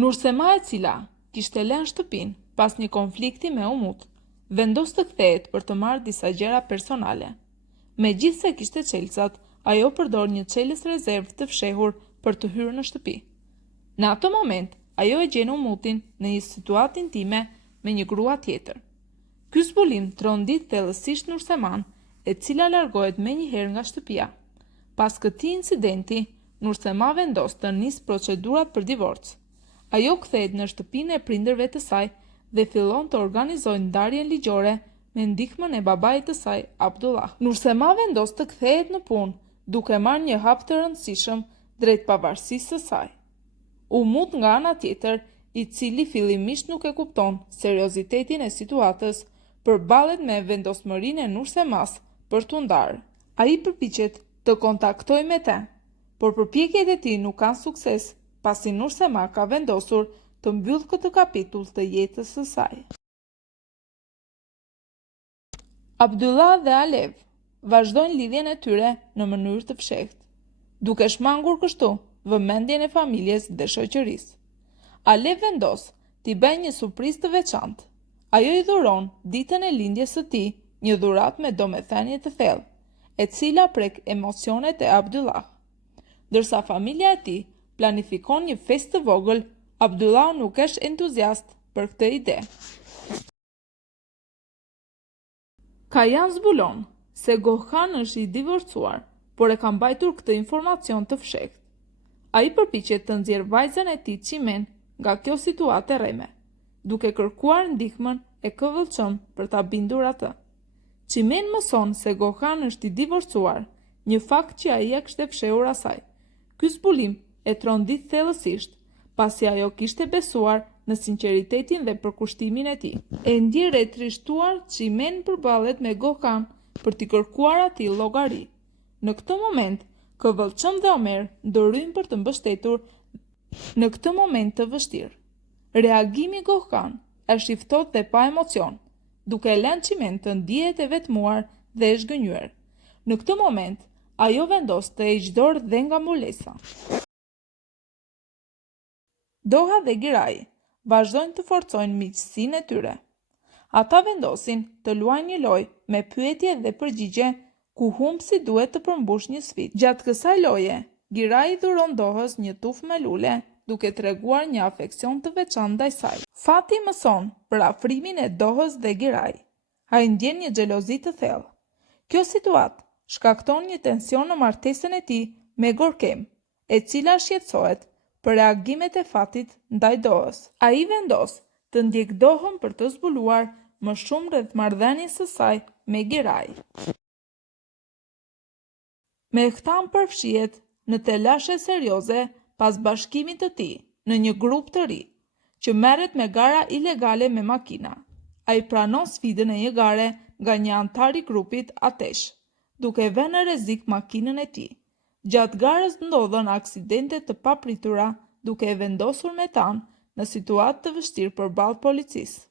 Nursema, e cila kishte lënë shtëpinë pas një konflikti me Umut, vendos të kthehet për të marrë disa gjëra personale. Megjithse kishte çelësat, ajo përdor një çelës rezervë të fshehur për të hyrë në shtëpi. Në atë moment, ajo e gjen Umutin në një situatë intime me një grua tjetër. Ky zbulim trondit thellësisht Nurseman, e cila largohet menjëherë nga shtëpia. Pas këtij incidenti, Nursema vendos të nisë procedura për divorc. Ajo kthehet në shtëpinë e prindërve të saj dhe fillon të organizojë ndarjen ligjore me ndihmën e babait të saj, Abdullah. Nursema vendos të kthehet në punë, duke marrë një hap të rëndësishëm drejt pavarësisë së saj. Umut nga ana tjetër, i cili fillimisht nuk e kupton seriozitetin e situatës, përballet me vendosmërinë e Nursemas për t'u ndarë. Ai përpiqet të kontaktojë me të, por përpjekjet e tij nuk kanë sukses, pasi Nursema ka vendosur të mbyllë këtë kapitull të jetës së saj. Abdullah dhe Alev vazhdojnë lidhjen e tyre në mënyrë të fshehtë, duke shmangur kështu vëmendjen e familjes dhe shoqërisë. Alev vendos t'i bëjë një surprizë të veçantë. Ajo i dhuron ditën e lindjes së tij një dhuratë me domethënie të thellë, e cila prek emocionet e Abdullah. Ndërsa familja e tij planifikon një festë të vogël, Abdullah nuk është entuziast për këtë ide. Kajan zbulon se Gohan është i divorcuar, por e ka mbajtur këtë informacion të fshehtë. Ai përpiqet të nxjerrë vajzën e tij Çimen nga kjo situatë rreme, duke kërkuar ndihmën e KVÇ për ta bindur atë. Çimen mëson se Gohan është i divorcuar, një fakt që ai e kishte fshehur asaj. Ky zbulim e trondit thellësisht, pasi ajo kishte besuar në sinqeritetin dhe përkushtimin e tij. E ndjer e trishtuar, Çimen përballet me Gohan për t'i kërkuar atij llogari. Në këtë moment, KVÇ dhe Omer ndërhyjnë për të mbështetur në këtë moment të vështirë. Reagimi i Gohan është i ftohtë dhe pa emocion, duke lënë Çimen të ndihet e vetmuar dhe e zhgënjur. Në këtë moment, ajo vendos të heqë dorë dhe nga mulesa. Doha dhe Girai vazhdojnë të forcojnë miqësinë e tyre. Ata vendosin të luajnë një lojë me pyetje dhe përgjigje ku humbësi duhet të përmbush një sfidë. Gjatë kësaj loje, Girai dhuron Dohës një tufë me lule, duke treguar një afeksion të veçantë ndaj saj. Fati mëson për afrimin e Dohës dhe Girai. Ai ndjen një xhelozi të thellë. Kjo situatë shkakton një tension në martesën e tij me Gorkem, e cila shqetësohet për reagimet e Fatit ndaj Dohës. Ai vendos të ndjek Dohën për të zbuluar më shumë rreth marrëdhënies së saj me Girai. Me këta përfshihet në telashe serioze pas bashkimit të tij në një grup të ri, që merret me gara ilegale me makina. Ai pranon sfidën e një gare nga një antar i grupit Atesh, duke vënë në rrezik makinën e tij. Gjatë garës ndodhen aksidente të papritura, duke e vendosur me tan në situatë të vështirë përballë policisë.